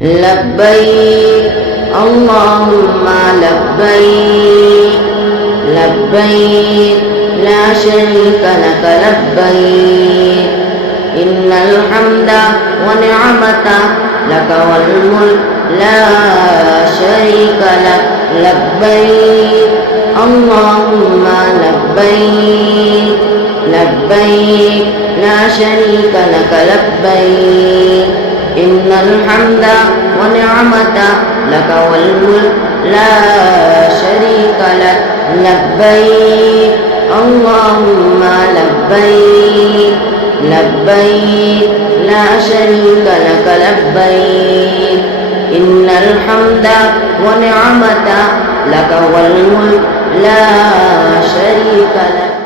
لبيك اللهم لبيك لبيك لا شريك لك لبيك إن الحمد ونعمة لك والملك لا شريك لك لبيك اللهم لبيك لبيك لا شريك لك لبيك إن الحمد ونعمة لك والملك لا شريك لك لبيك اللهم لبيك لبيك لا شريك لك لبيك إن الحمد ونعمة لك والملك لا شريك لك